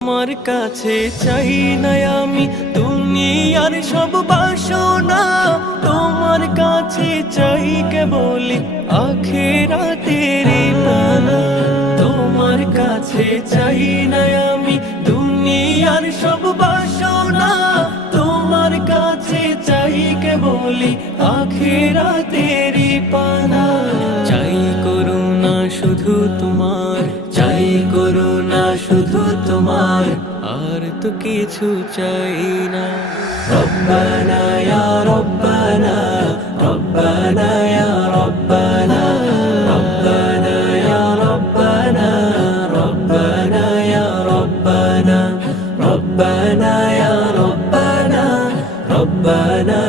তোমার কাছে চাই না আমি দুনিয়ার সব বাসনা, তোমার কাছে চাই কেবল আখিরাতের পানা। তোমার কাছে চাই না আমি দুনিয়ার সব বাসনা, তোমার কাছে চাই কেবল আখিরাতের পানা। চাই করুণা শুধু তোমার, চাই করুণা শুধু তোমার, আর তো কিছু চাই না। রব্বানা ইয়া রব্বানা, রব্বানা ইয়া রব্বানা, রব্বানা ইয়া রব্বানা, রব্বানা ইয়া রব্বানা, রব্বানা ইয়া রব্বানা, রব্বানা